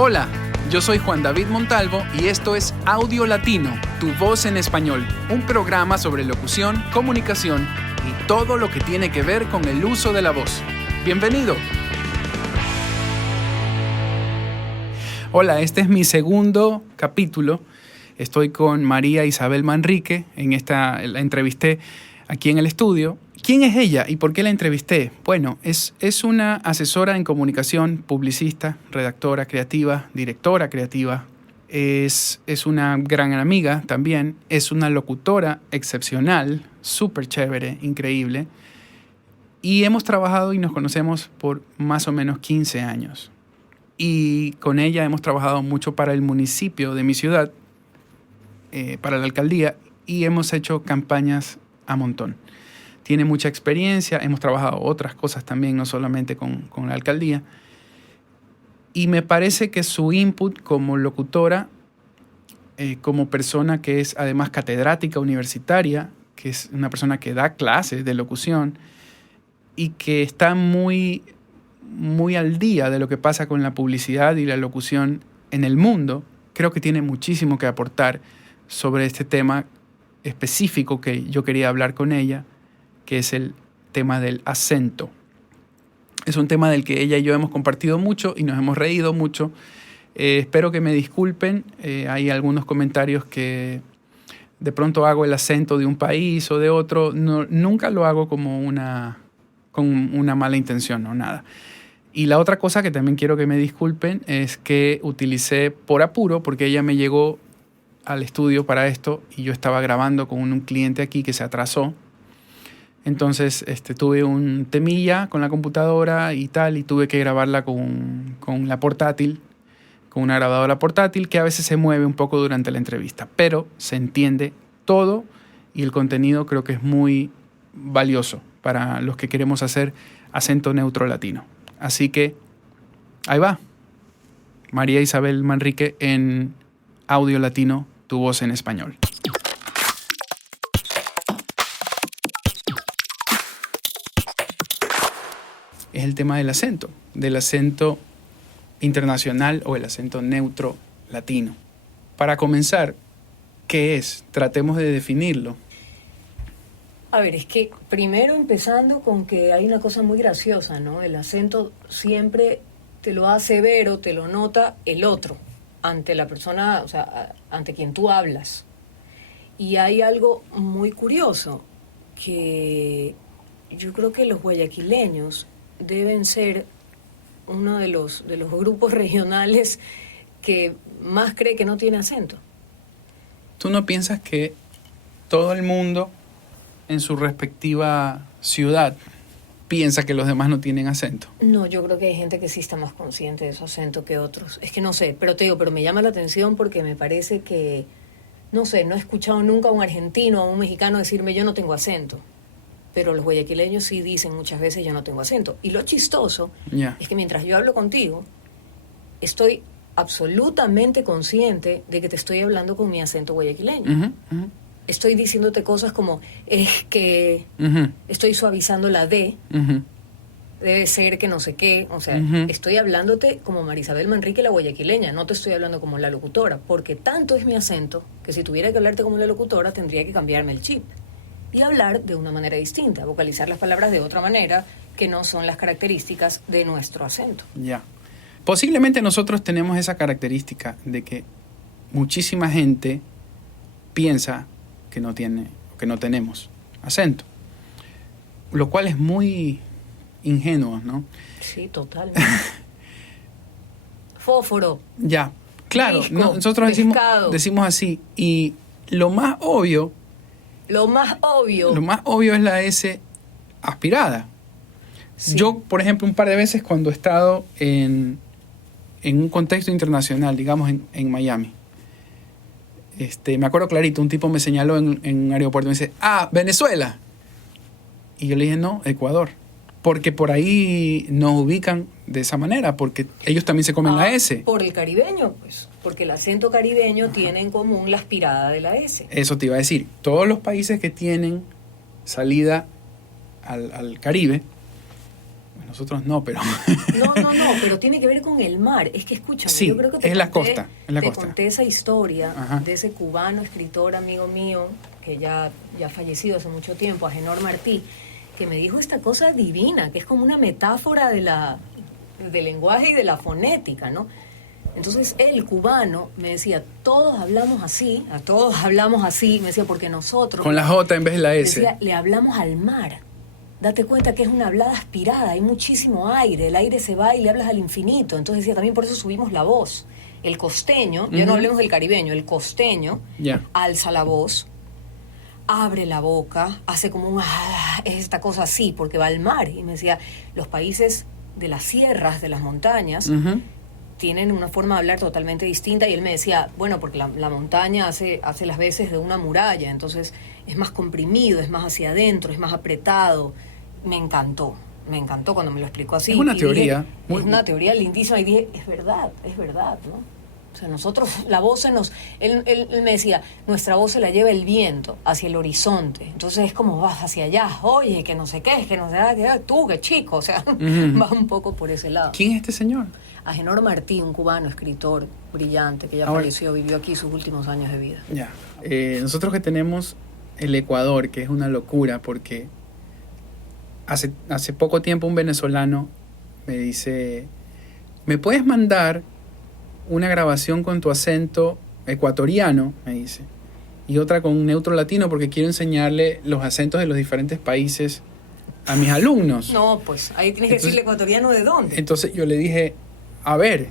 Hola, yo soy Juan David Montalvo y esto es Audio Latino, tu voz en español, un programa sobre locución, comunicación y todo lo que tiene que ver con el uso de la voz. ¡Bienvenido! Hola, este es mi segundo capítulo. Estoy con María Isabel Manrique. La entrevisté aquí en el estudio. ¿Quién es ella y por qué la entrevisté? Bueno, es una asesora en comunicación, publicista, redactora creativa, directora creativa. Es una gran amiga también. Es una locutora excepcional, súper chévere, increíble. Y hemos trabajado y nos conocemos por más o menos 15 años. Y con ella hemos trabajado mucho para el municipio de mi ciudad, para la alcaldía, y hemos hecho campañas a montón. Tiene mucha experiencia, hemos trabajado otras cosas también, no solamente con la alcaldía. Y me parece que su input como locutora, como persona que es además catedrática universitaria, que es una persona que da clases de locución y que está muy al día de lo que pasa con la publicidad y la locución en el mundo, creo que tiene muchísimo que aportar sobre este tema específico que yo quería hablar con ella, que es el tema del acento. Es un tema del que ella y yo hemos compartido mucho y nos hemos reído mucho. Espero que me disculpen. Hay algunos comentarios que de pronto hago el acento de un país o de otro. Nunca lo hago con una mala intención, no nada. Y la otra cosa que también quiero que me disculpen es que utilicé por apuro, porque ella me llegó al estudio para esto y yo estaba grabando con un cliente aquí que se atrasó. Entonces tuve un temilla con la computadora y tal, y tuve que grabarla con la portátil, con una grabadora portátil que a veces se mueve un poco durante la entrevista, pero se entiende todo y el contenido creo que es muy valioso para los que queremos hacer acento neutro latino. Así que ahí va, María Isabel Manrique en Audio Latino, tu voz en español. Es el tema del acento internacional o el acento neutro latino. Para comenzar, ¿qué es? Tratemos de definirlo. A ver, es que primero empezando con que hay una cosa muy graciosa, ¿no? El acento siempre te lo hace ver o te lo nota el otro, ante la persona, o sea, ante quien tú hablas. Y hay algo muy curioso, que yo creo que los guayaquileños deben ser uno de los grupos regionales que más cree que no tiene acento. ¿Tú no piensas que todo el mundo en su respectiva ciudad piensa que los demás no tienen acento? No, yo creo que hay gente que sí está más consciente de su acento que otros. Es que no sé, pero me llama la atención porque me parece que, no sé, no he escuchado nunca a un argentino o a un mexicano decirme yo no tengo acento. Pero los guayaquileños sí dicen muchas veces yo no tengo acento. Y lo chistoso es que mientras yo hablo contigo, estoy absolutamente consciente de que te estoy hablando con mi acento guayaquileño. Estoy diciéndote cosas como, es que estoy suavizando la D, debe ser que no sé qué, o sea, estoy hablándote como Marisabel Manrique, la guayaquileña, no te estoy hablando como la locutora, porque tanto es mi acento que si tuviera que hablarte como la locutora tendría que cambiarme el chip y hablar de una manera distinta, vocalizar las palabras de otra manera que no son las características de nuestro acento. Ya. Posiblemente nosotros tenemos esa característica de que muchísima gente piensa que no tenemos acento, lo cual es muy ingenuo, ¿no? Sí, totalmente. Fósforo. Ya, claro, disco, nosotros decimos así, y lo más obvio es la S aspirada. Sí. Yo, por ejemplo, un par de veces cuando he estado en un contexto internacional, digamos en Miami, me acuerdo clarito, un tipo me señaló en un aeropuerto y me dice, Venezuela. Y yo le dije, no, Ecuador. Porque por ahí nos ubican de esa manera, porque ellos también se comen la S. Por el caribeño, pues. Porque el acento caribeño tiene en común la aspirada de la S. Eso te iba a decir. Todos los países que tienen salida al Caribe, nosotros no, pero... No, pero tiene que ver con el mar. Es que escúchame, sí, yo creo que es la costa. Te conté esa historia Ajá. de ese cubano escritor amigo mío, que ya ha fallecido hace mucho tiempo, Agenor Martí, que me dijo esta cosa divina, que es como una metáfora del lenguaje y de la fonética, ¿no? Entonces el cubano me decía, todos hablamos así, me decía, porque nosotros... Con la J en vez de la S. Decía, le hablamos al mar. Date cuenta que es una hablada aspirada, hay muchísimo aire, el aire se va y le hablas al infinito. Entonces decía, también por eso subimos la voz. El costeño, ya no hablemos del caribeño, el costeño alza la voz, abre la boca, hace como esta cosa así, porque va al mar. Y me decía, los países de las sierras, de las montañas, tienen una forma de hablar totalmente distinta. Y él me decía, bueno, porque la montaña hace las veces de una muralla, entonces es más comprimido, es más hacia adentro, es más apretado. Me encantó cuando me lo explicó así. Es una teoría. Dije, es una teoría lindísima, y dije, es verdad, ¿no? O sea, nosotros, la voz se nos... Él me decía, nuestra voz se la lleva el viento hacia el horizonte. Entonces es como vas hacia allá, oye, que no sé qué, que no sé qué, tú, qué chico. O sea, va un poco por ese lado. ¿Quién es este señor? Agenor Martí, un cubano, escritor brillante, que ya falleció, vivió aquí sus últimos años de vida. Ya. Nosotros que tenemos el Ecuador, que es una locura, porque hace poco tiempo un venezolano me dice, ¿me puedes mandar una grabación con tu acento ecuatoriano? Me dice. Y otra con un neutro latino, porque quiero enseñarle los acentos de los diferentes países a mis alumnos. No, pues ahí tienes que decirle ecuatoriano de dónde. Entonces yo le dije, a ver,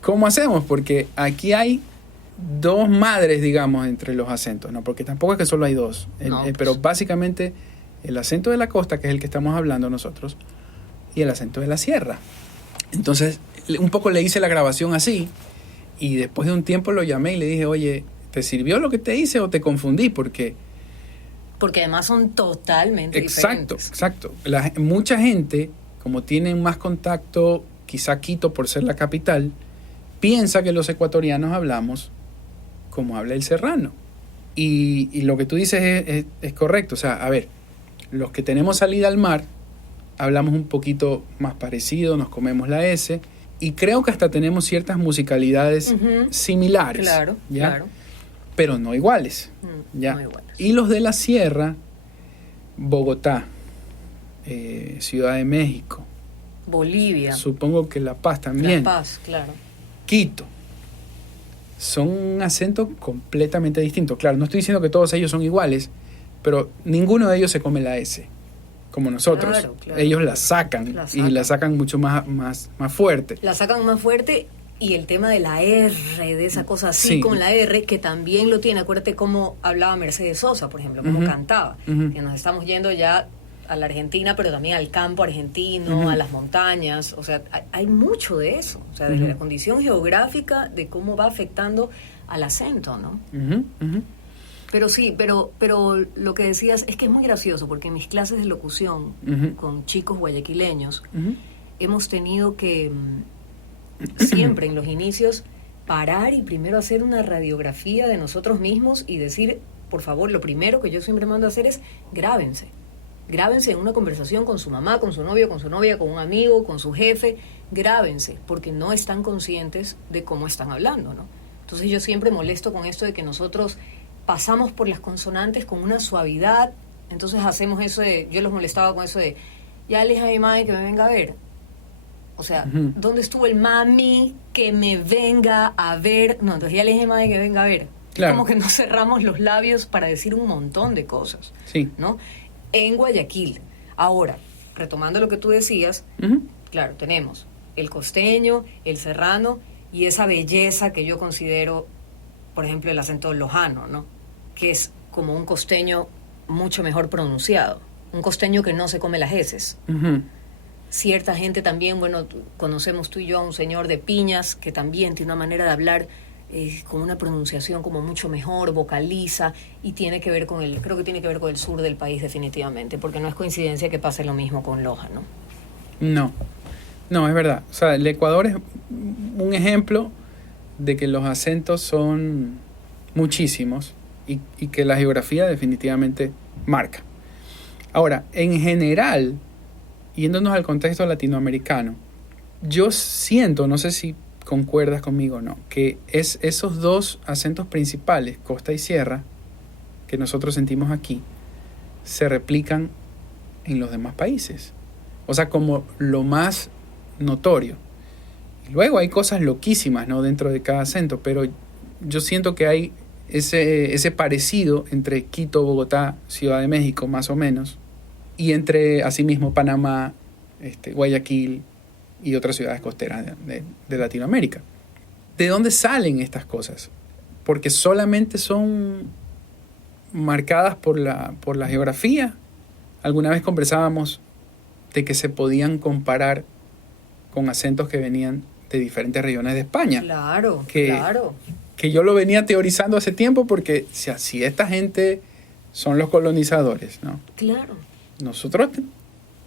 ¿cómo hacemos? Porque aquí hay dos madres, digamos, entre los acentos, ¿no? Porque tampoco es que solo hay dos. Pero básicamente el acento de la costa, que es el que estamos hablando nosotros, y el acento de la sierra. Entonces, un poco le hice la grabación así, y después de un tiempo lo llamé y le dije, oye, ¿te sirvió lo que te hice o te confundí? Porque además son totalmente diferentes. Exacto. Mucha gente, como tienen más contacto, quizá Quito por ser la capital, piensa que los ecuatorianos hablamos como habla el serrano. Y lo que tú dices es correcto. O sea, a ver, los que tenemos salida al mar, hablamos un poquito más parecido, nos comemos la S, y creo que hasta tenemos ciertas musicalidades similares. Claro, ¿ya? claro. Pero no iguales. ¿ya? No iguales. Y los de la sierra, Bogotá, Ciudad de México, Bolivia. Supongo que La Paz también. La Paz, claro. Quito. Son un acento completamente distinto. Claro, no estoy diciendo que todos ellos son iguales, pero ninguno de ellos se come la S, como nosotros. Claro. Ellos la sacan, y la sacan mucho más fuerte. La sacan más fuerte, y el tema de la R, de esa cosa así, sí, con la R, que también lo tiene. Acuérdate cómo hablaba Mercedes Sosa, por ejemplo, cómo cantaba. Que nos estamos yendo ya a la Argentina, pero también al campo argentino, a las montañas. O sea, hay mucho de eso. O sea, desde la condición geográfica de cómo va afectando al acento, ¿no? Pero sí, pero lo que decías es que es muy gracioso, porque en mis clases de locución con chicos guayaquileños hemos tenido que siempre en los inicios parar y primero hacer una radiografía de nosotros mismos y decir, por favor, lo primero que yo siempre mando a hacer es grábense en una conversación con su mamá, con su novio, con su novia, con un amigo, con su jefe. Grábense, porque no están conscientes de cómo están hablando, ¿no? Entonces yo siempre molesto con esto de que nosotros pasamos por las consonantes con una suavidad. Entonces hacemos eso yo los molestaba con eso de, ya le dije a mi madre que me venga a ver. O sea, ¿dónde estuvo el mami que me venga a ver? No, entonces ya le dije a mi madre que venga a ver. Claro. Como que nos cerramos los labios para decir un montón de cosas, ¿no? En Guayaquil. Ahora, retomando lo que tú decías, claro, tenemos el costeño, el serrano y esa belleza que yo considero, por ejemplo, el acento lojano, ¿no? Que es como un costeño mucho mejor pronunciado, un costeño que no se come las heces. Cierta gente también, bueno, conocemos tú y yo a un señor de Piñas que también tiene una manera de hablar con una pronunciación como mucho mejor, vocaliza, y tiene que ver creo que tiene que ver con el sur del país definitivamente, porque no es coincidencia que pase lo mismo con Loja, ¿no? No, es verdad. O sea, el Ecuador es un ejemplo de que los acentos son muchísimos y que la geografía definitivamente marca. Ahora, en general, yéndonos al contexto latinoamericano, yo siento, no sé si concuerdas conmigo o no, que es esos dos acentos principales, costa y sierra, que nosotros sentimos aquí, se replican en los demás países. O sea, como lo más notorio. Y luego hay cosas loquísimas, ¿no?, dentro de cada acento, pero yo siento que hay ese parecido entre Quito, Bogotá, Ciudad de México, más o menos, y entre, asimismo, Panamá, Guayaquil y otras ciudades costeras de Latinoamérica. ¿De dónde salen estas cosas? Porque solamente son marcadas por la geografía. Alguna vez conversábamos de que se podían comparar con acentos que venían de diferentes regiones de España. Claro, que, claro. Que yo lo venía teorizando hace tiempo porque si esta gente son los colonizadores, ¿no? Claro. Nosotros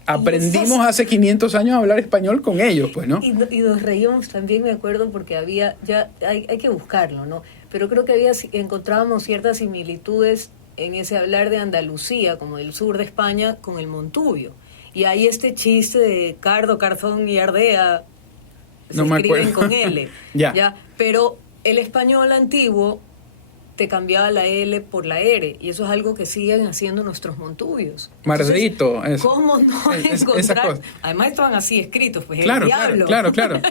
aprendimos hace 500 años a hablar español con ellos, pues, ¿no? Y nos reíamos también, me acuerdo, porque había, ya hay que buscarlo, ¿no? Pero creo que encontrábamos ciertas similitudes en ese hablar de Andalucía, como del sur de España, con el Montubio. Y hay este chiste de Cardo, Carzón y Ardea, se escriben con L. Ya. Pero el español antiguo te cambiaba la L por la R, y eso es algo que siguen haciendo nuestros montubios. Mardito. ¿Cómo no encontrar? Además estaban así escritos, pues claro, el diablo. Claro.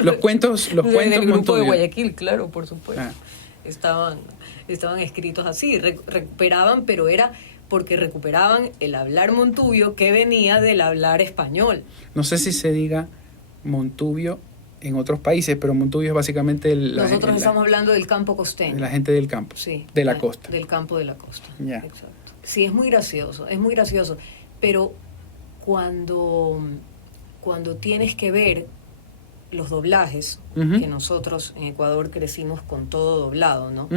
Los cuentos del grupo montubios. de Guayaquil, claro, por supuesto. Estaban escritos así, recuperaban, pero era porque recuperaban el hablar montubio que venía del hablar español. No sé si se diga montubio en otros países, pero montubio es básicamente nosotros estamos hablando del campo costeño. De la gente del campo, sí, de la costa. Del campo de la costa, ya. Exacto. Sí, es muy gracioso, pero cuando tienes que ver los doblajes, que nosotros en Ecuador crecimos con todo doblado, ¿no?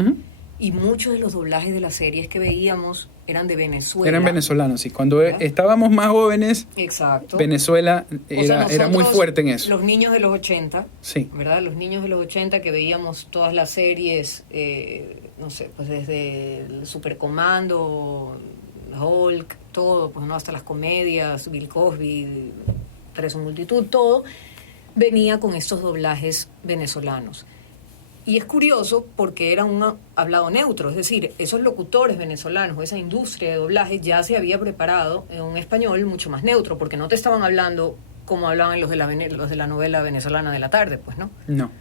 Y muchos de los doblajes de las series que veíamos eran de Venezuela. Eran venezolanos, sí. Cuando estábamos más jóvenes, exacto, Venezuela era muy fuerte en eso. Los niños de los 80, sí, ¿verdad? Los niños de los 80 que veíamos todas las series, no sé, pues desde el Supercomando, Hulk, todo, pues no, hasta las comedias, Bill Cosby, Tres en Multitud, todo venía con estos doblajes venezolanos. Y es curioso porque era un hablado neutro, es decir, esos locutores venezolanos, esa industria de doblaje ya se había preparado en un español mucho más neutro, porque no te estaban hablando como hablaban los de la novela venezolana de la tarde, pues, ¿no? No.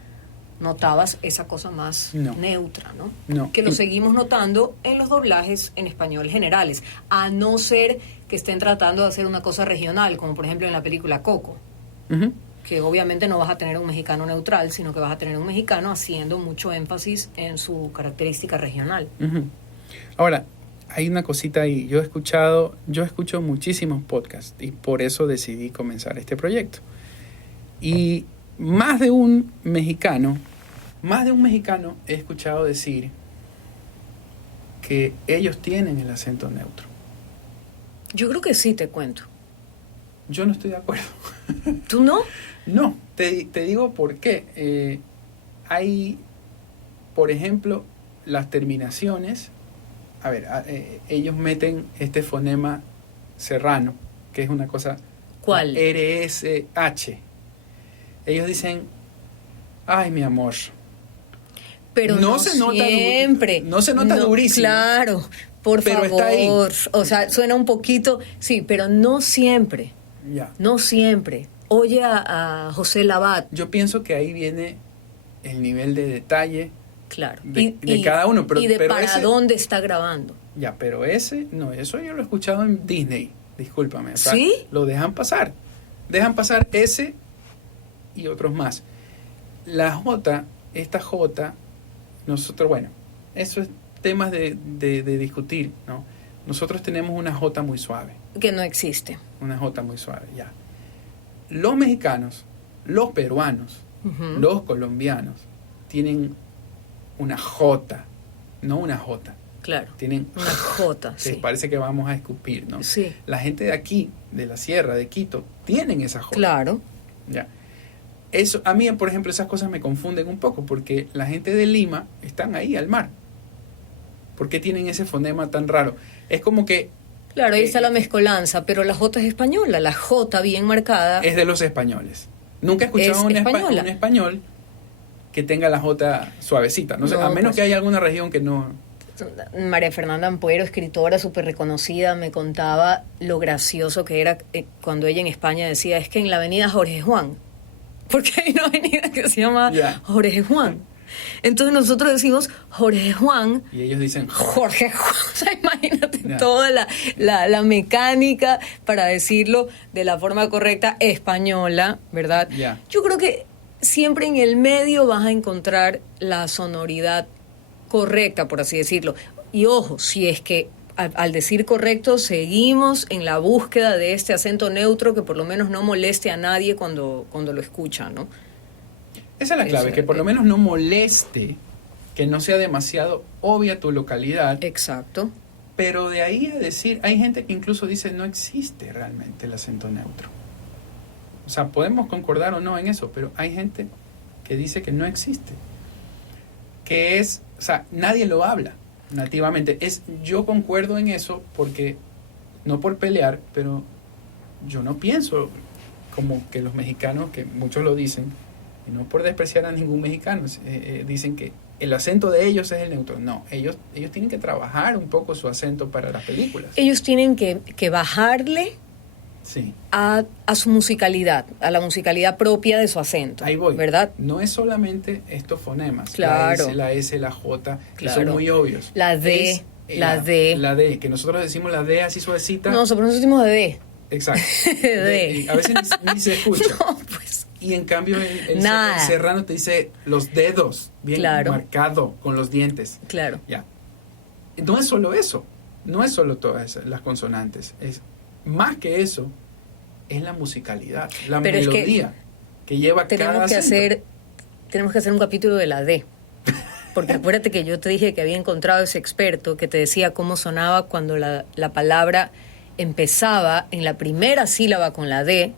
Notabas esa cosa más neutra, ¿no? No. Que lo seguimos notando en los doblajes en español generales, a no ser que estén tratando de hacer una cosa regional, como por ejemplo en la película Coco. Que obviamente no vas a tener un mexicano neutral, sino que vas a tener un mexicano haciendo mucho énfasis en su característica regional. Ahora, hay una cosita ahí. Yo escucho muchísimos podcasts y por eso decidí comenzar este proyecto. Y más de un mexicano he escuchado decir que ellos tienen el acento neutro. Yo creo que sí, te cuento. Yo no estoy de acuerdo. ¿Tú no? No, te digo por qué. Hay, por ejemplo, las terminaciones. A ver, ellos meten este fonema serrano, que es una cosa... ¿Cuál? RSH. Ellos dicen, ay, mi amor. Pero no se siempre. No se nota durísimo. Claro, por favor. Está ahí. O sea, suena un poquito, sí, pero no siempre. Ya. No siempre. Oye a José Labat. Yo pienso que ahí viene el nivel de detalle, claro, de cada uno. Pero, y de para dónde está grabando. Ya, pero no, eso yo lo he escuchado en Disney, discúlpame. O sea, ¿sí? Lo dejan pasar ese y otros más. Esta J, nosotros, bueno, eso es temas de discutir, ¿no? Nosotros tenemos una J muy suave. Que no existe. Una J muy suave, ya. Los mexicanos, los peruanos, los colombianos tienen una J, no una J. Claro. Tienen una J, sí. Sí. Parece que vamos a escupir, ¿no? Sí. La gente de aquí, de la sierra, de Quito, tienen esa J. Claro. Ya. Eso, a mí, por ejemplo, esas cosas me confunden un poco porque la gente de Lima están ahí al mar. ¿Por qué tienen ese fonema tan raro? Es como que Claro, ahí está la mezcolanza, pero la J es española, la J bien marcada. Es de los españoles. Nunca he escuchado un español que tenga la J suavecita. No sé, a menos que haya alguna región que no... María Fernanda Ampuero, escritora súper reconocida, me contaba lo gracioso que era cuando ella en España decía, es que en la avenida Jorge Juan, porque hay una avenida que se llama Jorge Juan. Entonces nosotros decimos Jorge Juan. Y ellos dicen Jorge Juan. O sea, imagínate toda la mecánica para decirlo de la forma correcta española, ¿verdad? Yo creo que siempre en el medio vas a encontrar la sonoridad correcta, por así decirlo. Y ojo, si es que al decir correcto seguimos en la búsqueda de este acento neutro que por lo menos no moleste a nadie cuando lo escucha, ¿no? Esa es la clave, que por lo menos no moleste, que no sea demasiado obvia tu localidad. Exacto. Pero de ahí a decir, hay gente que incluso dice no existe realmente el acento neutro. O sea, podemos concordar o no en eso, pero hay gente que dice que no existe. Que es, o sea, nadie lo habla nativamente. Yo concuerdo en eso porque, no por pelear, pero yo no pienso como que los mexicanos, que muchos lo dicen, y no por despreciar a ningún mexicano, dicen que el acento de ellos es el neutro. No, ellos tienen que trabajar un poco su acento para las películas. Ellos tienen que bajarle a su musicalidad, a la musicalidad propia de su acento. Ahí voy. ¿Verdad? No es solamente estos fonemas, claro. la S, la J, que claro. son muy obvios. La D, la D. La D, que nosotros decimos la D así suavecita. No, nosotros decimos de D. Exacto. D. A veces ni se escucha. No, pues. Y en cambio el serrano te dice los dedos, bien marcado, con los dientes. Claro. Ya. No es solo eso, no es solo todas las consonantes, es más que eso, es la musicalidad, la melodía que lleva cada acento. Tenemos que hacer un capítulo de la D. Porque acuérdate que yo te dije que había encontrado ese experto que te decía cómo sonaba cuando la palabra empezaba en la primera sílaba con la D,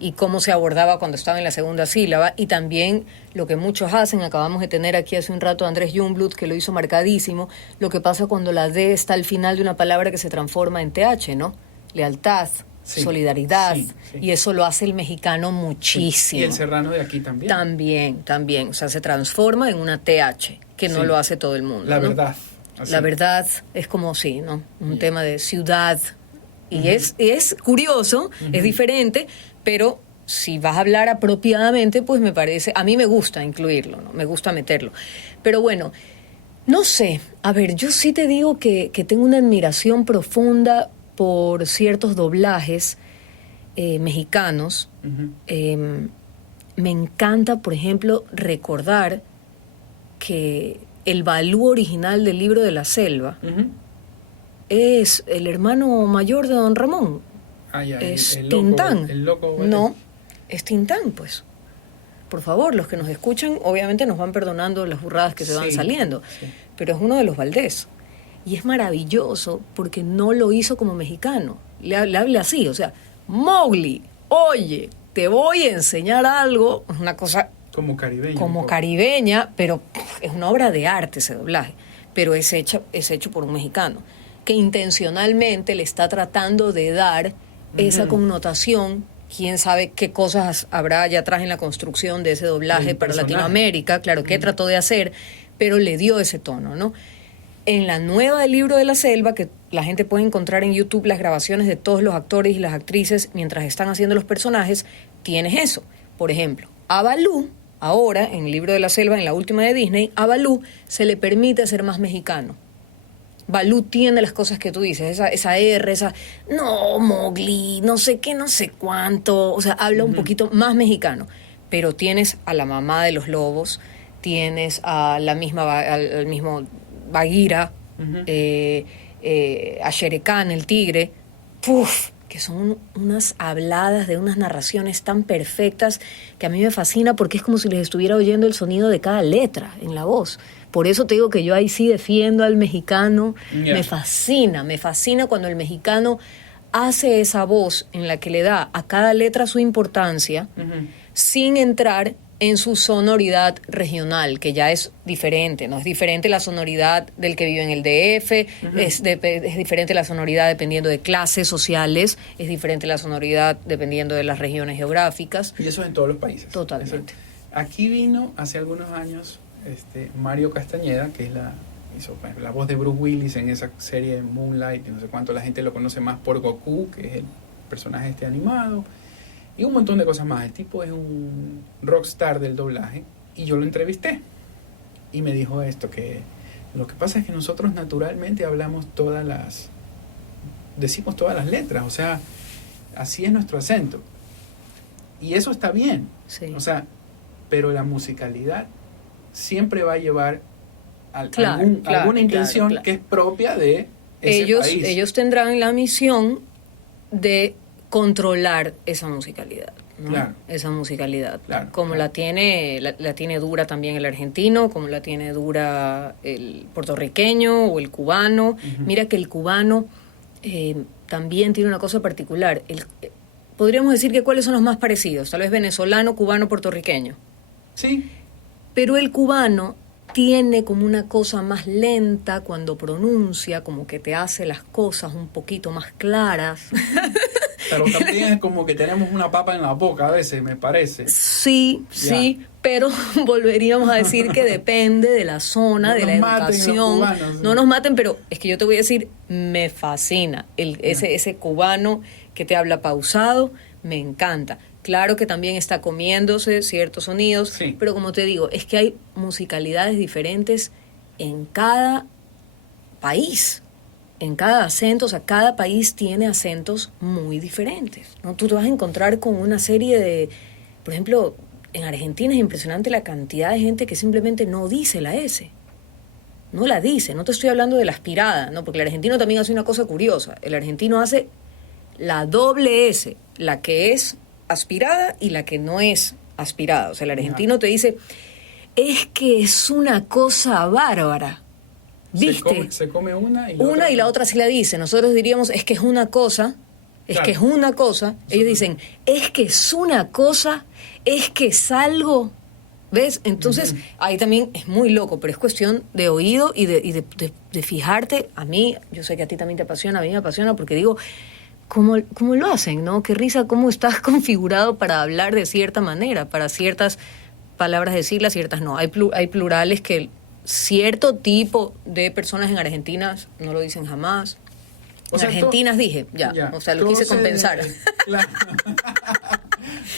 y cómo se abordaba cuando estaba en la segunda sílaba, y también lo que muchos hacen, acabamos de tener aquí hace un rato a Andrés Jungblut, que lo hizo marcadísimo, lo que pasa cuando la D está al final de una palabra que se transforma en TH, ¿no? Lealtad, solidaridad, y eso lo hace el mexicano muchísimo. Y el serrano de aquí también. También, o sea, se transforma en una TH, que no lo hace todo el mundo. La ¿no? verdad. Así. La verdad es como, ¿no? Un tema de ciudad. Y es curioso, es diferente, pero si vas a hablar apropiadamente, pues me parece, a mí me gusta incluirlo, ¿no? Me gusta meterlo. Pero bueno, no sé, a ver, yo sí te digo que tengo una admiración profunda por ciertos doblajes mexicanos. Me encanta, por ejemplo, recordar que el Balú original del Libro de la Selva es el hermano mayor de Don Ramón. Es Tintán. El loco, no, es Tintán, pues. Por favor, los que nos escuchan, obviamente nos van perdonando las burradas que se van saliendo, pero es uno de los Valdés. Y es maravilloso porque no lo hizo como mexicano. Le habla así, o sea, Mowgli, oye, te voy a enseñar algo, es una cosa... Como caribeña. Como caribeña, pero es una obra de arte ese doblaje, pero es hecho por un mexicano, que intencionalmente le está tratando de dar esa connotación. Quién sabe qué cosas habrá allá atrás en la construcción de ese doblaje para Latinoamérica, claro, qué trató de hacer, pero le dio ese tono, ¿no? En la nueva del Libro de la Selva, que la gente puede encontrar en YouTube las grabaciones de todos los actores y las actrices mientras están haciendo los personajes, tienes eso. Por ejemplo, a Balú, ahora, en el Libro de la Selva, en la última de Disney, a Balú se le permite ser más mexicano. Balú tiene las cosas que tú dices, esa R, no, Mowgli, no sé qué, no sé cuánto, o sea, habla un poquito más mexicano, pero tienes a la mamá de los lobos, tienes a al mismo Bagheera, a Shere Khan, el tigre, que son unas habladas de unas narraciones tan perfectas que a mí me fascina porque es como si les estuviera oyendo el sonido de cada letra en la voz. Por eso te digo que yo ahí sí defiendo al mexicano. Me fascina cuando el mexicano hace esa voz en la que le da a cada letra su importancia sin entrar en su sonoridad regional, que ya es diferente, ¿no? Es diferente la sonoridad del que vive en el DF, es diferente la sonoridad dependiendo de clases sociales, es diferente la sonoridad dependiendo de las regiones geográficas. Y eso es en todos los países. Totalmente. Aquí vino hace algunos años Mario Castañeda, que hizo la voz de Bruce Willis en esa serie Moonlight, y no sé cuánto, la gente lo conoce más por Goku, que es el personaje animado, y un montón de cosas más. El tipo es un rockstar del doblaje, y yo lo entrevisté, y me dijo esto, que lo que pasa es que nosotros naturalmente decimos todas las letras, o sea, así es nuestro acento, y eso está bien, Sí. o sea, pero la musicalidad siempre va a llevar Claro, alguna intención claro. que es propia de ese país. Ellos tendrán la misión de controlar esa musicalidad, ¿no? Claro. Esa musicalidad. Claro, como claro. la tiene dura también el argentino, como la tiene dura el puertorriqueño o el cubano. Mira que el cubano también tiene una cosa particular. Podríamos decir que cuáles son los más parecidos, tal vez venezolano, cubano, puertorriqueño. Sí, Pero el cubano tiene como una cosa más lenta cuando pronuncia, como que te hace las cosas un poquito más claras. pero también es como que tenemos una papa en la boca a veces, me parece. Sí, pero volveríamos a decir que depende de la zona, No de la nos maten los educación. cubanos, sí. No nos maten, pero es que yo te voy a decir, me fascina ese cubano que te habla pausado, me encanta. Claro que también está comiéndose ciertos sonidos, Sí. pero como te digo, es que hay musicalidades diferentes en cada país, en cada acento. O sea, cada país tiene acentos muy diferentes, ¿no? Tú te vas a encontrar con una serie de, por ejemplo, en Argentina es impresionante la cantidad de gente que simplemente no dice la S. No la dice, no te estoy hablando de la aspirada, ¿no? Porque el argentino también hace una cosa curiosa. El argentino hace la doble S, la que es aspirada y la que no es aspirada. O sea, el argentino te dice, es que es una cosa bárbara. ¿Viste? Se come una y la otra sí la dice. Nosotros diríamos, es que es una cosa, es Claro. que es una cosa. Ellos dicen, es que es una cosa, es que es algo. ¿Ves? Entonces, ahí también es muy loco, pero es cuestión de oído y de fijarte. A mí, yo sé que a ti también te apasiona, a mí me apasiona porque digo, ¿cómo lo hacen, no? Qué risa, cómo estás configurado para hablar de cierta manera, para ciertas palabras decirlas, ciertas no. Hay plurales que cierto tipo de personas en Argentina no lo dicen jamás. O sea, Argentinas dije, o sea, lo quise compensar. Claro.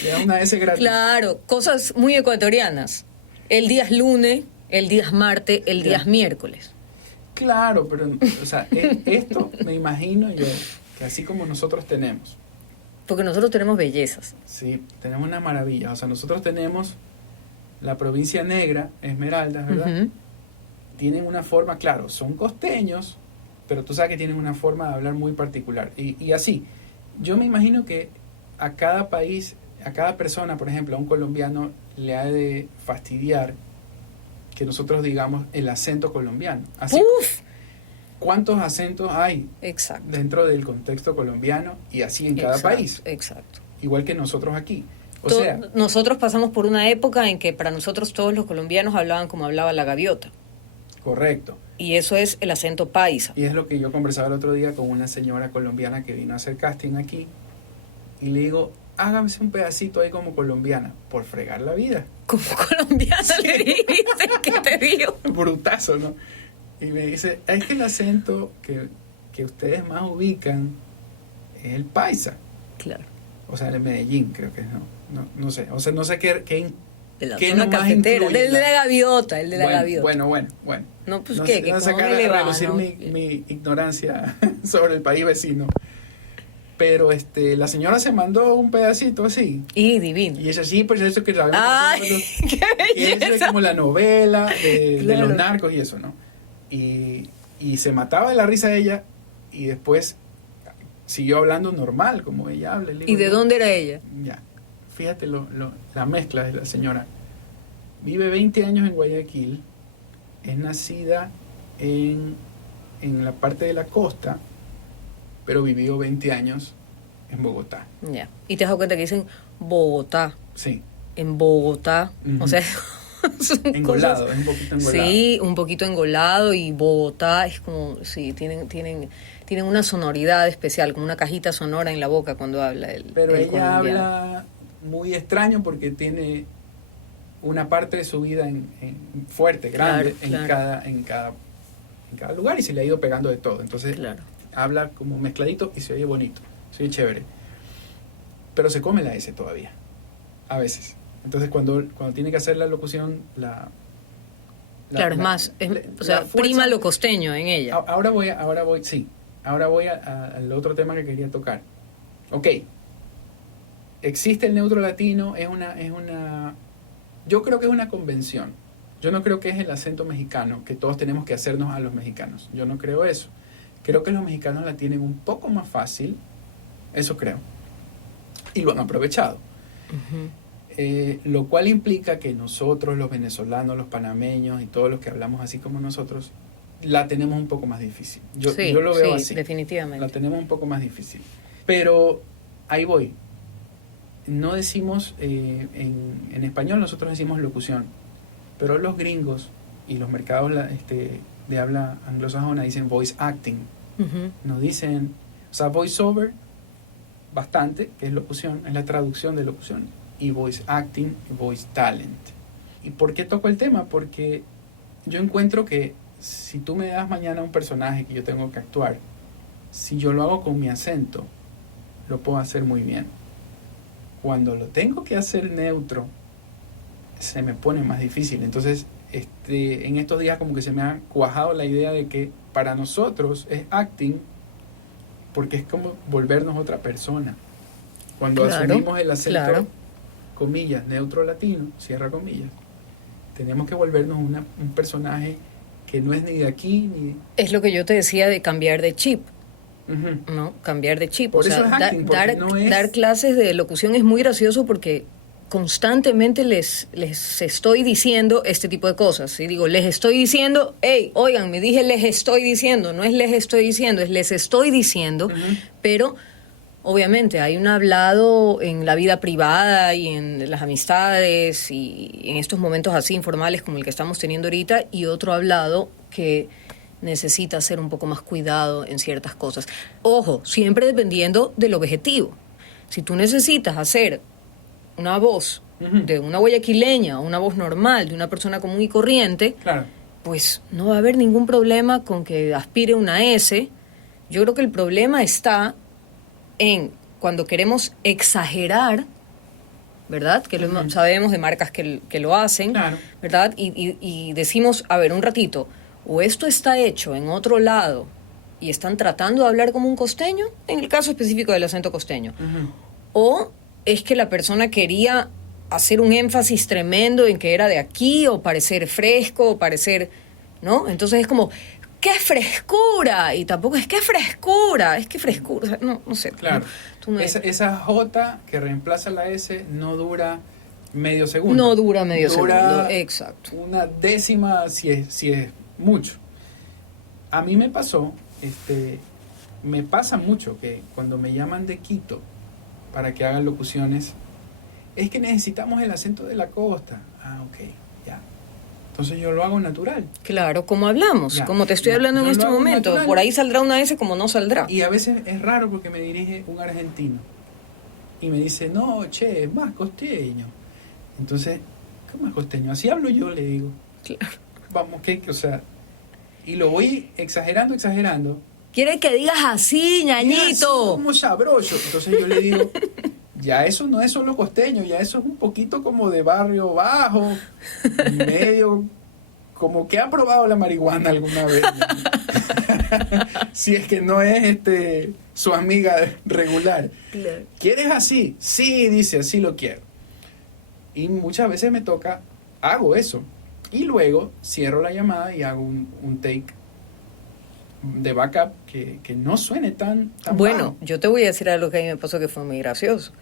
Le da una S gratis. Claro, cosas muy ecuatorianas. El día es lunes, el día es martes, el día es miércoles. Claro, pero, o sea, esto me imagino yo, que así como nosotros tenemos. Porque nosotros tenemos bellezas. Sí, tenemos una maravilla. O sea, nosotros tenemos la provincia negra, Esmeraldas, ¿verdad? Ujú. Tienen una forma, claro, son costeños, pero tú sabes que tienen una forma de hablar muy particular. Y así, yo me imagino que a cada país, a cada persona, por ejemplo, a un colombiano le ha de fastidiar que nosotros digamos el acento colombiano. Así, ¡Uf! ¿cuántos acentos hay Exacto. dentro del contexto colombiano y así en cada país? Exacto. Igual que nosotros aquí. O sea, Nosotros pasamos por una época en que para nosotros todos los colombianos hablaban como hablaba la gaviota. correcto. Y eso es el acento paisa. Y es lo que yo conversaba el otro día con una señora colombiana que vino a hacer casting aquí. Y le digo, hágame un pedacito ahí como colombiana, por fregar la vida. Como colombiana le dijiste, ¿qué te digo? Brutazo, ¿no? Y me dice, es que el acento que ustedes más ubican es el paisa. Claro. O sea, el de Medellín, creo que es, no sé. O sea, no sé qué De la ¿qué zona nomás cafetera, incluye el de la gaviota, el de la gaviota. Bueno. No, pues no qué, sé, que no cómo sacar le a va, relucir ¿no? mi ignorancia sobre el país vecino. Pero la señora se mandó un pedacito así. Y divino. Y es así, pues eso que sabemos. ¡Ay, qué Y es belleza! como la novela de Claro. los narcos y eso, ¿no? Y se mataba de la risa ella y después siguió hablando normal, como ella habla. Le digo, ¿Y de dónde era ella? Ya, fíjate la mezcla de la señora. Vive 20 años en Guayaquil, es nacida en la parte de la costa, pero vivió 20 años en Bogotá. Ya. Y te das cuenta que dicen Bogotá. Sí. en Bogotá. O sea, son engolado, cosas, es un poquito engolado. sí, un poquito engolado, y Bogotá es como, sí, tienen una sonoridad especial, como una cajita sonora en la boca cuando habla Pero el ella colombiano. habla muy extraño porque tiene una parte de su vida en fuerte, grande, Claro. en cada lugar, y se le ha ido pegando de todo. Entonces Claro. habla como mezcladito y se oye bonito, se oye chévere. Pero se come la S todavía, a veces. Entonces cuando tiene que hacer la locución, Claro, es más, o sea, prima lo costeño en ella. Ahora voy al otro tema que quería tocar. Ok, existe el neutro latino, yo creo que es una convención. Yo no creo que es el acento mexicano, que todos tenemos que hacernos a los mexicanos. Yo no creo eso. Creo que los mexicanos la tienen un poco más fácil, eso creo, y lo han aprovechado. Lo cual implica que nosotros, los venezolanos, los panameños y todos los que hablamos así como nosotros, la tenemos un poco más difícil. Yo lo veo así. Definitivamente. La tenemos un poco más difícil. Pero ahí voy. No decimos, en español nosotros decimos locución, pero los gringos y los mercados de habla anglosajona dicen voice acting. Nos dicen, o sea, voice over, bastante, que es locución, es la traducción de locución, y voice acting, y voice talent. ¿Y por qué toco el tema? Porque yo encuentro que si tú me das mañana un personaje que yo tengo que actuar, si yo lo hago con mi acento, lo puedo hacer muy bien. Cuando lo tengo que hacer neutro, se me pone más difícil. Entonces, en estos días como que se me ha cuajado la idea de que para nosotros es acting, porque es como volvernos otra persona. Cuando asumimos el acento, comillas, neutro latino, cierra comillas, tenemos que volvernos un personaje que no es ni de aquí ni... Es lo que yo te decía de cambiar de chip. ¿No? Cambiar de chip. Por eso es acting, dar clases de locución es muy gracioso porque constantemente les estoy diciendo este tipo de cosas. Y digo, les estoy diciendo, hey, oigan, me dije les estoy diciendo, no es les estoy diciendo, es les estoy diciendo, pero obviamente hay un hablado en la vida privada y en las amistades y en estos momentos así informales como el que estamos teniendo ahorita, y otro hablado que necesita ser un poco más cuidado en ciertas cosas. Ojo, siempre dependiendo del objetivo. Si tú necesitas hacer una voz de una guayaquileña, una voz normal, de una persona común y corriente, pues no va a haber ningún problema con que aspire una S. Yo creo que el problema está en cuando queremos exagerar, ¿verdad? Que sabemos de marcas que lo hacen, ¿verdad? Y decimos, a ver, un ratito, o esto está hecho en otro lado y están tratando de hablar como un costeño, en el caso específico del acento costeño, o es que la persona quería hacer un énfasis tremendo en que era de aquí, o parecer fresco, o parecer, ¿no? Entonces es como, ¡qué frescura! Y tampoco es ¡qué frescura! Es que frescura, o sea, no sé. Claro, esa J que reemplaza la S no dura medio segundo. No dura medio segundo, exacto. Una décima si es mucho. A mí me pasó, me pasa mucho que cuando me llaman de Quito para que hagan locuciones, es que necesitamos el acento de la costa. Ah, ok, ya. Entonces yo lo hago natural. Claro, como hablamos, como te estoy hablando en este momento. Natural. Por ahí saldrá una S como no saldrá. Y a veces es raro porque me dirige un argentino y me dice, no, che, es más costeño. Entonces, ¿cómo es costeño? Así hablo yo, le digo. Claro. Vamos, o sea, y lo voy exagerando. Quiere que digas así, ñañito. Así como sabroso. Entonces yo le digo, ya eso no es solo costeño, ya eso es un poquito como de barrio bajo, medio, como que ha probado la marihuana alguna vez. Si es que no es su amiga regular. Claro. ¿Quieres así? Sí, dice, así lo quiero. Y muchas veces me toca, hago eso. Y luego cierro la llamada y hago un take de backup que no suene tan bueno, bajo. Yo te voy a decir algo que a mí me pasó que fue muy gracioso.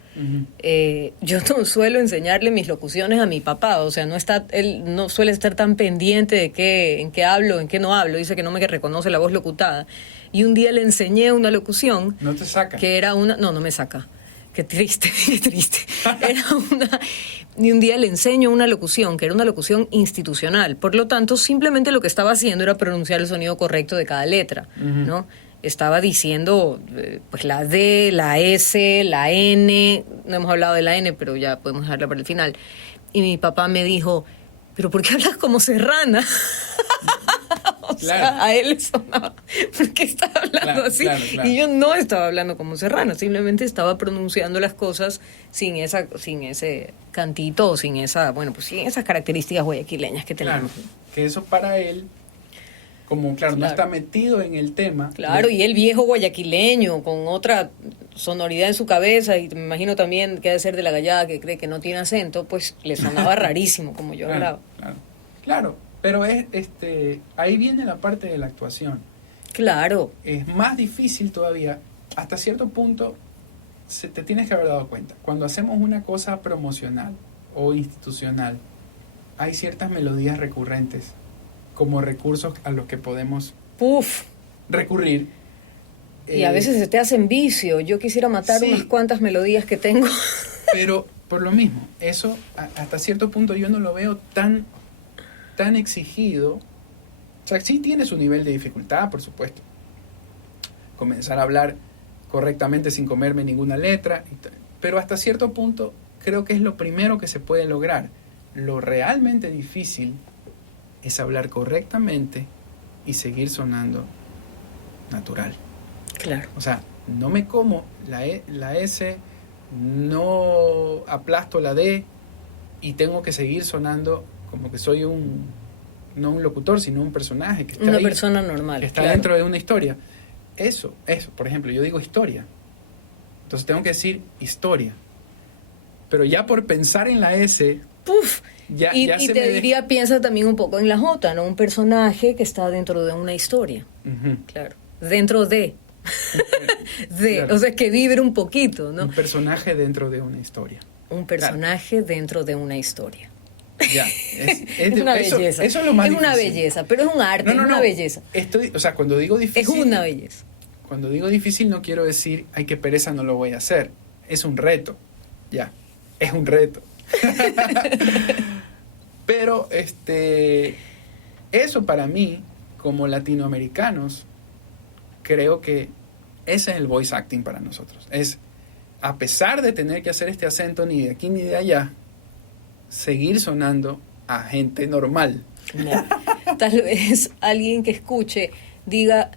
Yo no suelo enseñarle mis locuciones a mi papá, o sea, él no suele estar tan pendiente de en qué hablo, en qué no hablo, dice que no me reconoce la voz locutada. Y un día le enseñé una locución. ¿No te saca? Que era no me saca. Qué triste, qué triste. Y un día le enseño una locución, que era una locución institucional. Por lo tanto, simplemente lo que estaba haciendo era pronunciar el sonido correcto de cada letra, ¿no? Estaba diciendo pues la D, la S, la N. No hemos hablado de la N, pero ya podemos dejarla para el final. Y mi papá me dijo, ¿pero por qué hablas como serrana? O sea, a él le sonaba, ¿por qué estaba hablando así? Claro. Y yo no estaba hablando como serrano, simplemente estaba pronunciando las cosas sin ese cantito, o sin sin esas características guayaquileñas que tenemos. Claro, que eso para él, como no está metido en el tema. Claro, y el viejo guayaquileño, con otra sonoridad en su cabeza, y me imagino también que ha de ser de la gallada, que cree que no tiene acento, pues le sonaba rarísimo como yo hablaba. Claro. Pero ahí viene la parte de la actuación. Claro. Es más difícil todavía. Hasta cierto punto te tienes que haber dado cuenta. Cuando hacemos una cosa promocional o institucional, hay ciertas melodías recurrentes como recursos a los que podemos recurrir. Y a veces se te hacen vicio. Yo quisiera matar unas cuantas melodías que tengo. Pero por lo mismo, eso hasta cierto punto yo no lo veo tan exigido. O sea, sí tiene su nivel de dificultad, por supuesto. Comenzar a hablar correctamente sin comerme ninguna letra, pero hasta cierto punto creo que es lo primero que se puede lograr. Lo realmente difícil es hablar correctamente y seguir sonando natural. Claro. O sea, no me como la S, no aplasto la D y tengo que seguir sonando como que soy no un locutor, sino un personaje que está una ahí, persona normal, que está dentro de una historia. Eso, por ejemplo, yo digo historia. Entonces tengo que decir historia. Pero ya por pensar en la S, y te diría, piensa también un poco en la J, ¿no? Un personaje que está dentro de una historia. Claro. Dentro de. Claro. O sea, que vibre un poquito, ¿no? Un personaje dentro de una historia. Un personaje dentro de una historia. Ya, es una belleza. Eso es lo más difícil. Es una belleza, pero es un arte, es una belleza. Cuando digo difícil... Es una belleza. Cuando digo difícil no quiero decir, ay, qué pereza, no lo voy a hacer. Es un reto, es un reto. Pero, eso para mí, como latinoamericanos, creo que ese es el voice acting para nosotros. Es, a pesar de tener que hacer este acento ni de aquí ni de allá, seguir sonando a gente normal. No. Tal vez alguien que escuche diga,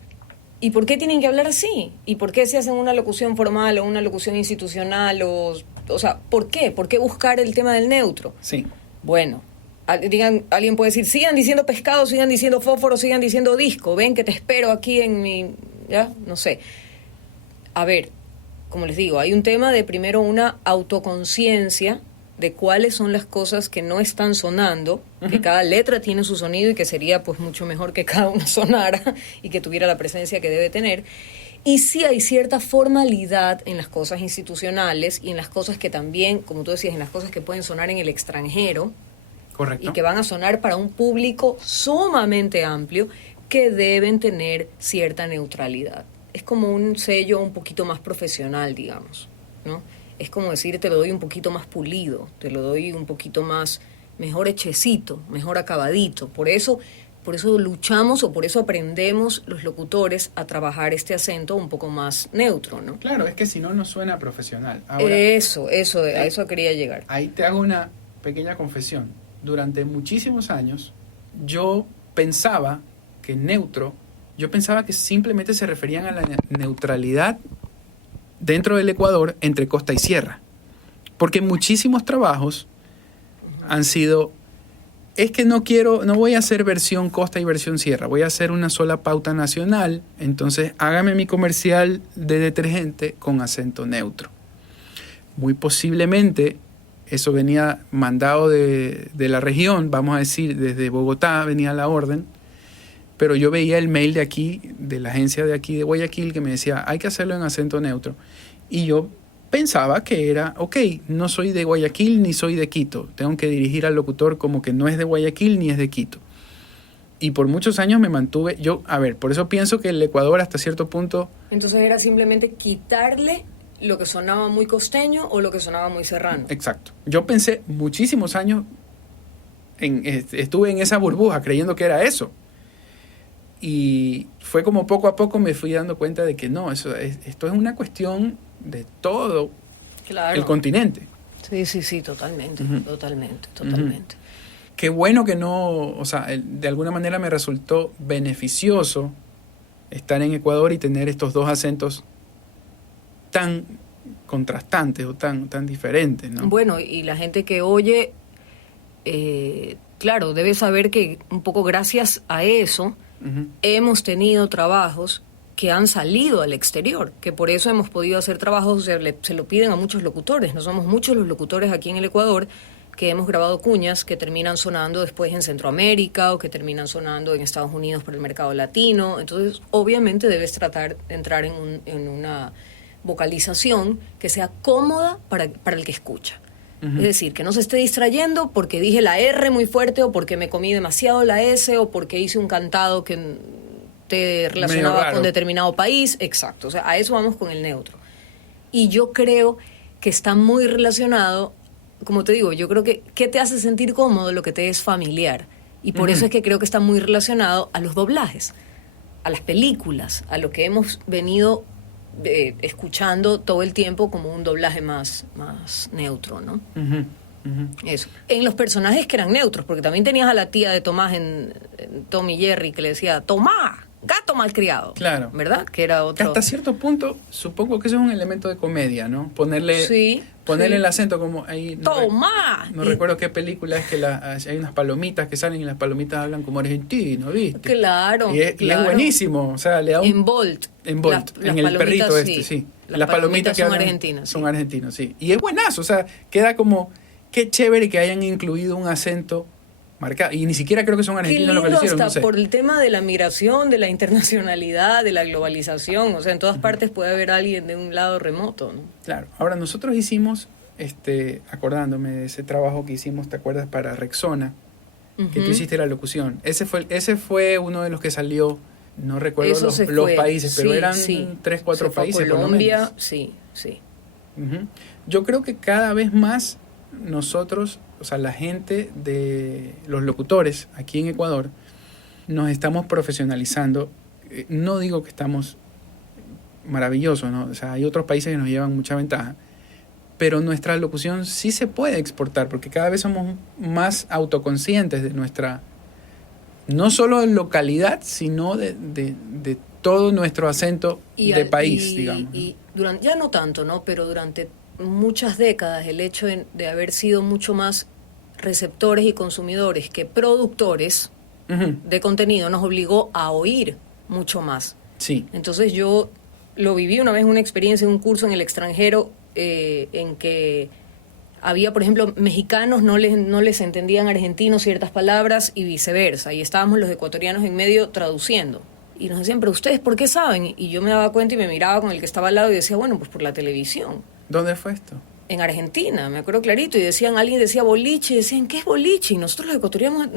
¿y por qué tienen que hablar así? ¿Y por qué se hacen una locución formal o una locución institucional? O sea, ¿por qué? ¿Por qué buscar el tema del neutro? Sí. Bueno, alguien puede decir, sigan diciendo pescado, sigan diciendo fósforo, sigan diciendo disco, ven que te espero aquí en mi... ¿Ya? No sé. A ver, como les digo, hay un tema de primero una autoconciencia de cuáles son las cosas que no están sonando, que cada letra tiene su sonido y que sería pues mucho mejor que cada una sonara y que tuviera la presencia que debe tener. Y sí hay cierta formalidad en las cosas institucionales y en las cosas que también, como tú decías, en las cosas que pueden sonar en el extranjero. Correcto. Y que van a sonar para un público sumamente amplio, que deben tener cierta neutralidad. Es como un sello un poquito más profesional, digamos, ¿no? Es como decir, te lo doy un poquito más pulido, te lo doy un poquito más, mejor hechecito, mejor acabadito. Por eso luchamos o por eso aprendemos los locutores a trabajar este acento un poco más neutro, ¿no? Claro, es que si no, no suena profesional. Ahora, a eso quería llegar. Ahí te hago una pequeña confesión. Durante muchísimos años, yo pensaba que simplemente se referían a la neutralidad dentro del Ecuador entre costa y sierra, porque muchísimos trabajos han sido, es que no voy a hacer versión costa y versión sierra, voy a hacer una sola pauta nacional, entonces hágame mi comercial de detergente con acento neutro. Muy posiblemente eso venía mandado de la región, vamos a decir, desde Bogotá venía la orden, pero yo veía el mail de aquí, de la agencia de aquí de Guayaquil, que me decía, hay que hacerlo en acento neutro. Y yo pensaba que era, no soy de Guayaquil ni soy de Quito. Tengo que dirigir al locutor como que no es de Guayaquil ni es de Quito. Y por muchos años me mantuve, por eso pienso que el Ecuador hasta cierto punto... Entonces era simplemente quitarle lo que sonaba muy costeño o lo que sonaba muy serrano. Exacto. Yo pensé muchísimos años, estuve en esa burbuja creyendo que era eso. Y fue como poco a poco me fui dando cuenta de que no, esto es una cuestión de todo el continente. Sí, totalmente, totalmente. Qué bueno que no, o sea, de alguna manera me resultó beneficioso estar en Ecuador y tener estos dos acentos tan contrastantes o tan diferentes, ¿no? Bueno, y la gente que oye, claro, debe saber que un poco gracias a eso hemos tenido trabajos que han salido al exterior, que por eso hemos podido hacer trabajos, se lo piden a muchos locutores, no somos muchos los locutores aquí en el Ecuador que hemos grabado cuñas que terminan sonando después en Centroamérica o que terminan sonando en Estados Unidos por el mercado latino. Entonces, obviamente debes tratar de entrar en una vocalización que sea cómoda para el que escucha. Es decir, que no se esté distrayendo porque dije la R muy fuerte o porque me comí demasiado la S o porque hice un cantado que te relacionaba con determinado país. Exacto, o sea, a eso vamos con el neutro. Y yo creo que está muy relacionado, como te digo, yo creo que ¿qué te hace sentir cómodo? Lo que te es familiar. Y por eso es que creo que está muy relacionado a los doblajes, a las películas, a lo que hemos venido escuchando todo el tiempo como un doblaje más neutro, ¿no? Eso. En los personajes que eran neutros, porque también tenías a la tía de Tomás en Tom y Jerry que le decía, Tomás, gato malcriado. Claro. ¿Verdad? Que era otro. Hasta cierto punto, supongo que eso es un elemento de comedia, ¿no? Ponerle el acento como ahí. ¡Tomás! No recuerdo qué película es que hay unas palomitas que salen y las palomitas hablan como argentino, ¿viste? Claro. Y es buenísimo. O sea, le da un. En Bolt. En el perrito sí. Las palomitas son argentinas. Son argentinos, sí. Y es buenazo. O sea, queda como. Qué chévere que hayan incluido un acento marcado. Y ni siquiera creo que son argentinos lo que lo hicieron. Hasta no sé. Por el tema de la migración, de la internacionalidad, de la globalización. O sea, en todas partes puede haber alguien de un lado remoto, ¿no? Claro. Ahora, nosotros hicimos, acordándome de ese trabajo que hicimos, ¿te acuerdas? Para Rexona, que tú hiciste la locución. Ese fue uno de los que salió, no recuerdo los países, pero eran 3, 4 países. Colombia, por lo menos. sí. Yo creo que cada vez más nosotros, o sea, la gente de los locutores aquí en Ecuador, nos estamos profesionalizando. No digo que estamos maravillosos, ¿no? O sea, hay otros países que nos llevan mucha ventaja, pero nuestra locución sí se puede exportar, porque cada vez somos más autoconscientes de nuestra, no solo de localidad, sino de todo nuestro acento de país, digamos. Y ya no tanto, ¿no? Pero durante muchas décadas el hecho de haber sido mucho más receptores y consumidores que productores de contenido nos obligó a oír mucho más. Sí. Entonces yo lo viví una vez, una experiencia en un curso en el extranjero en que había, por ejemplo, mexicanos no les entendían argentinos ciertas palabras y viceversa, y estábamos los ecuatorianos en medio traduciendo. Y nos decían, pero ¿ustedes por qué saben? Y yo me daba cuenta y me miraba con el que estaba al lado y decía, bueno, pues por la televisión. ¿Dónde fue esto? En Argentina, me acuerdo clarito, y alguien decía boliche, y decían, ¿qué es boliche? Y nosotros los ecuatorianos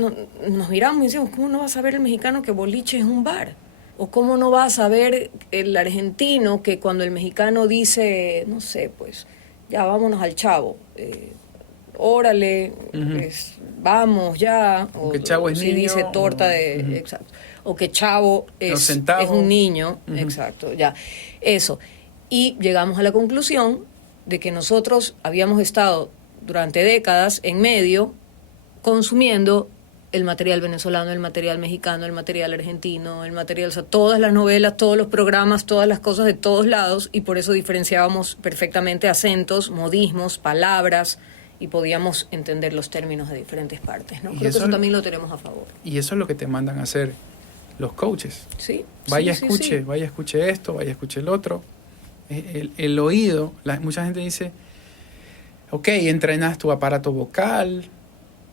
nos mirábamos y decíamos, ¿cómo no va a saber el mexicano que boliche es un bar? ¿O cómo no va a saber el argentino que cuando el mexicano dice, no sé, pues, ya vámonos al chavo, órale, vamos ya, o que chavo es si niño, dice torta de... Exacto. O que chavo es un niño, exacto, ya, eso. Y llegamos a la conclusión de que nosotros habíamos estado durante décadas en medio consumiendo el material venezolano, el material mexicano, el material argentino, o sea, todas las novelas, todos los programas, todas las cosas de todos lados, y por eso diferenciábamos perfectamente acentos, modismos, palabras, y podíamos entender los términos de diferentes partes, ¿no? Creo que eso también lo tenemos a favor. Y eso es lo que te mandan a hacer los coaches. Sí. Vaya escuche esto, vaya escuche el otro. El oído, mucha gente dice, ok, entrenas tu aparato vocal,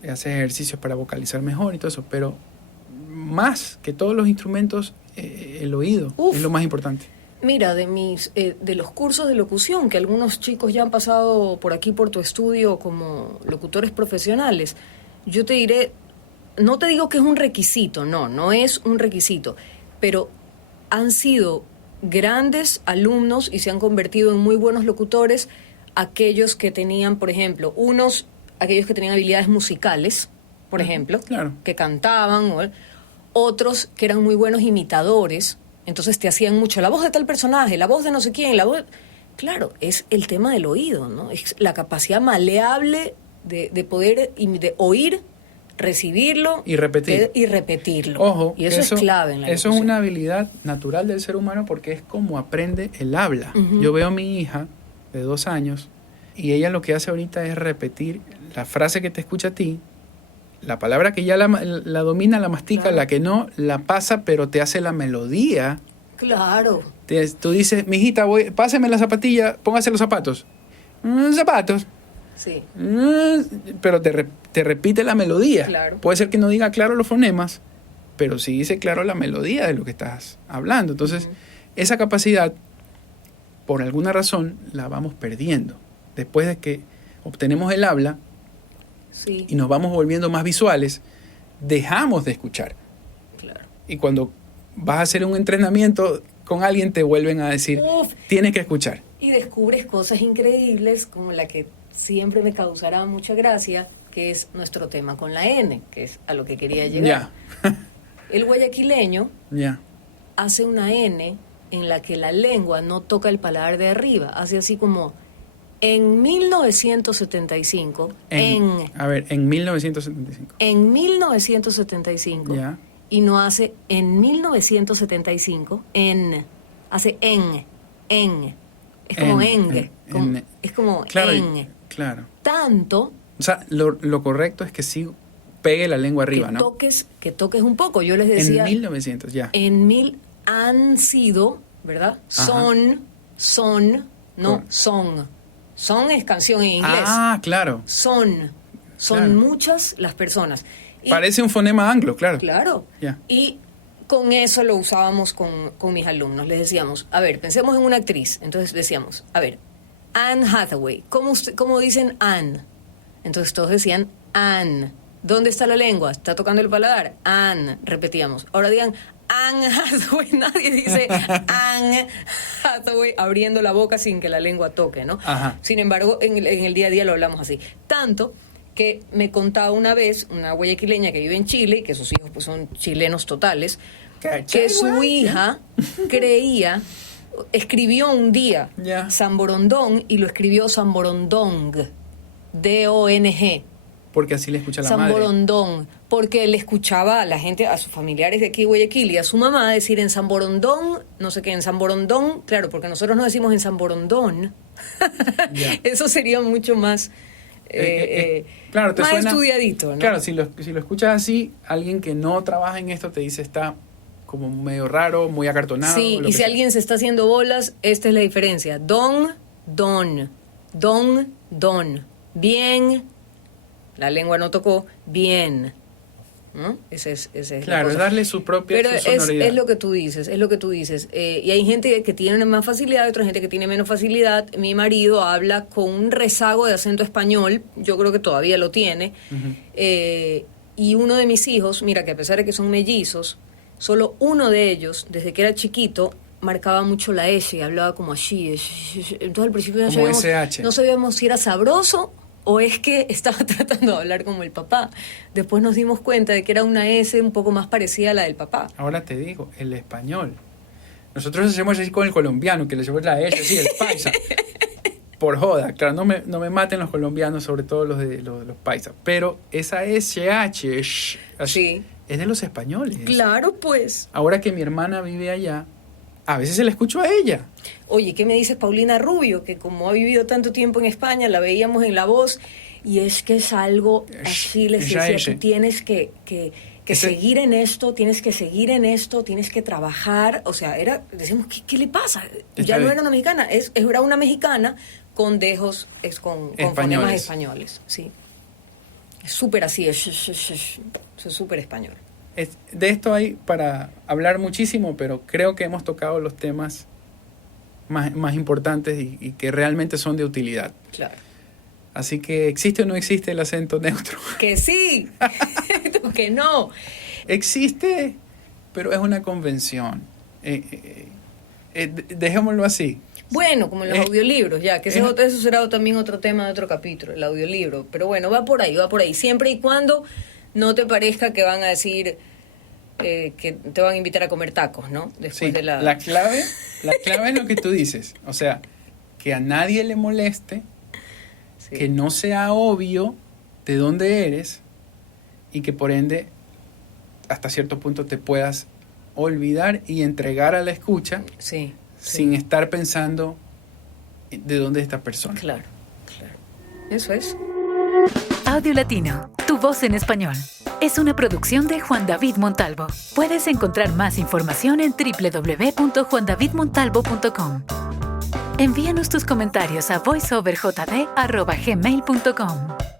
haces ejercicios para vocalizar mejor y todo eso, pero más que todos los instrumentos, el oído es lo más importante. Mira, de los cursos de locución, que algunos chicos ya han pasado por aquí, por tu estudio, como locutores profesionales, yo te diré, no te digo que es un requisito, no es un requisito, pero han sido grandes alumnos y se han convertido en muy buenos locutores aquellos que tenían, por ejemplo, aquellos que tenían habilidades musicales, por ejemplo, claro, que cantaban, otros que eran muy buenos imitadores, entonces te hacían mucho la voz de tal personaje, la voz de no sé quién, la voz... Claro, es el tema del oído, ¿no? Es la capacidad maleable de poder de oír, recibirlo y repetir. Y repetirlo. Ojo, y eso es clave en la Eso es una habilidad natural del ser humano porque es como aprende el habla. Uh-huh. Yo veo a mi hija de 2 años y ella lo que hace ahorita es repetir la frase que te escucha a ti, la palabra que ya la domina, la mastica, claro. La que no, la pasa, pero te hace la melodía. Claro. Tú dices, mijita, páseme la zapatilla, póngase los zapatos. Zapatos. Sí. Pero te repite la melodía. Claro. Puede ser que no diga claro los fonemas, pero sí dice claro la melodía de lo que estás hablando. Entonces, esa capacidad, por alguna razón, la vamos perdiendo. Después de que obtenemos el habla sí. y nos vamos volviendo más visuales, dejamos de escuchar. Claro. Y cuando vas a hacer un entrenamiento con alguien, te vuelven a decir, tienes que escuchar. Y descubres cosas increíbles como la que siempre me causará mucha gracia, que es nuestro tema con la N, que es a lo que quería llegar. El guayaquileño hace una N en la que la lengua no toca el paladar de arriba, hace así como en 1975, A ver, en 1975. En 1975, y no hace en 1975, hace en. Es como es como claro, en. Claro. Tanto. O sea, lo correcto es que sí pegue la lengua arriba, ¿no? Que toques un poco. Yo les decía. En 1900, En mil han sido, ¿verdad? Son, no son. Son es canción en inglés. Ah, claro. Son claro. Muchas las personas. Parece un fonema anglo, claro. Claro. Y con eso lo usábamos con mis alumnos. Les decíamos, a ver, pensemos en una actriz. Entonces decíamos, a ver, Anne Hathaway. ¿Cómo dicen Anne? Entonces todos decían Anne. ¿Dónde está la lengua? ¿Está tocando el paladar? Anne. Repetíamos. Ahora digan Anne Hathaway. Nadie dice Anne Hathaway abriendo la boca sin que la lengua toque, ¿no? Ajá. Sin embargo, en el día a día lo hablamos así. Tanto que me contaba una vez una guayaquileña que vive en Chile y que sus hijos pues son chilenos totales, que su hija escribió un día Samborondón y lo escribió Samborondong, D-O-N-G. Porque así le escucha la madre. Samborondón, porque le escuchaba a la gente, a sus familiares de aquí de Guayaquil y a su mamá decir en Samborondón, no sé qué, en Samborondón, claro, porque nosotros no decimos en Samborondón. Eso sería mucho más... claro, te más suena, estudiadito, ¿no? Claro, si lo escuchas así, alguien que no trabaja en esto te dice está como medio raro, muy acartonado. Sí, y si alguien se está haciendo bolas, esta es la diferencia. Don, bien, la lengua no tocó, bien. ¿No? Ese es claro, es darle su propia sonoridad. Es lo que tú dices, y hay gente que tiene más facilidad, otra gente que tiene menos facilidad. Mi marido habla con un rezago de acento español, yo creo que todavía lo tiene. Y uno de mis hijos, mira, que a pesar de que son mellizos, solo uno de ellos, desde que era chiquito, marcaba mucho la S y hablaba como así. Entonces al principio no sabíamos si era sabroso o es que estaba tratando de hablar como el papá. Después nos dimos cuenta de que era una S un poco más parecida a la del papá. Ahora te digo, el español. Nosotros hacemos así con el colombiano, que le llevamos la S, así, el paisa. Por joda, claro, no me maten los colombianos, sobre todo los paisas. Pero esa SH sí. Es de los españoles. Claro, pues. Ahora que mi hermana vive allá, a veces se la escucho a ella. Oye, ¿qué me dices Paulina Rubio? Que como ha vivido tanto tiempo en España, la veíamos en La Voz, y es que es algo así, les decía, tú tienes que seguir en esto, tienes que trabajar. O sea, decimos, ¿qué le pasa? Ya no era una mexicana, era una mexicana con dejos, con fonemas españoles, sí. Es súper así, es súper español. De esto hay para hablar muchísimo, pero creo que hemos tocado los temas más importantes y que realmente son de utilidad. Claro. Así que, ¿existe o no existe el acento neutro? Que sí, que no. Existe, pero es una convención. dejémoslo así. Bueno, como en los audiolibros, ya, que eso será también otro tema de otro capítulo, el audiolibro. Pero bueno, va por ahí, siempre y cuando no te parezca que van a decir que te van a invitar a comer tacos, ¿no? Después de la clave es lo que tú dices, o sea, que a nadie le moleste, que no sea obvio de dónde eres y que por ende hasta cierto punto te puedas olvidar y entregar a la escucha sin estar pensando de dónde es esta persona. Claro. Eso es. Audio Latino, tu voz en español. Es una producción de Juan David Montalvo. Puedes encontrar más información en www.juandavidmontalvo.com. Envíanos tus comentarios a voiceoverjd@gmail.com.